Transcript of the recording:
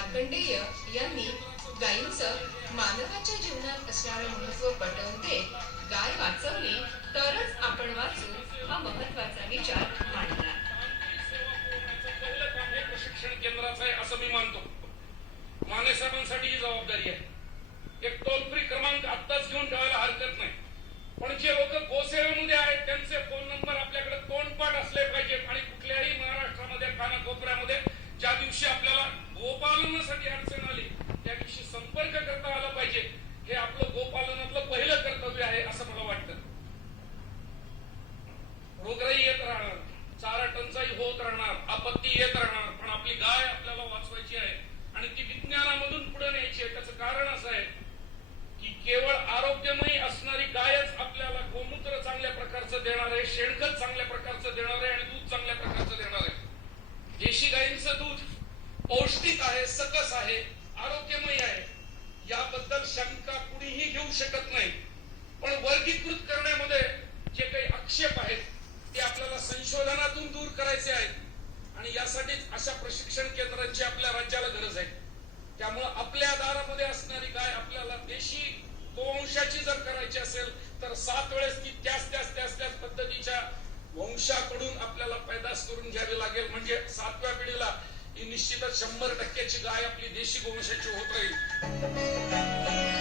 मार्कंडेय यांनी गायींचं मानवाच्या जीवनात असणारं महत्त्व पटवून देत गाय वाचवली तरच आपण वाचू हा महत्त्वाचा विचार मांडला. प्रशिक्षण केंद्राचं आहे असं मी मानतो. माने साहेबांसाठी ही जबाबदारी आहे. एक टोल फ्री क्रमांक आत्ताच घेऊन ठेवायला हरकत नाही. पण जे लोक गोसेवेमध्ये गोपालनासाठी अडचण आली? त्याविषयी संपर्क करता आला पाहिजे. हे आपलं गोपालनातलं पहिलं कर्तव्य आहे असं मला वाटतं. रोगराई येत राहणार चारा टंचाई होत राहणार आपत्ती येत राहणार पण आपली गाय आपल्याला वाचवायची आहे आणि ती विज्ञानामधून पुढे न्यायची आहे. त्याचं कारण असं आहे की केवळ आरोग्यमयी असणारी गायच आपल्याला गोमूत्र चांगल्या प्रकारचं देणार आहे शेणखत चांगल्या प्रकारचं देणार आहे आणि दूध चांगल्या प्रकारचं देणार आहे. देशी गायींचं दूध पौष्टिक आहे सकस आहे आरोग्यमय आहे. याबद्दल शंका कुणीही घेऊ शकत नाही. पण वर्गीकृत करण्यामध्ये जे काही आक्षेप आहेत ते आपल्याला संशोधनातून दूर करायचे आहेत. आणि यासाठीच अशा प्रशिक्षण केंद्रांची आपल्या राज्याला गरज आहे. त्यामुळं आपल्या दारामध्ये असणारी गाय आपल्याला देशी गोवंशाची जर करायची असेल तर सात वेळेस ती त्याच त्याच त्याच त्याच पद्धतीच्या वंशाकडून आपल्याला पैदास करून घ्यावी लागेल. म्हणजे सातव्या पिढीला निश्चितच शंभर टक्क्याची गाय आपली देशी गोवंशाची होत राहील.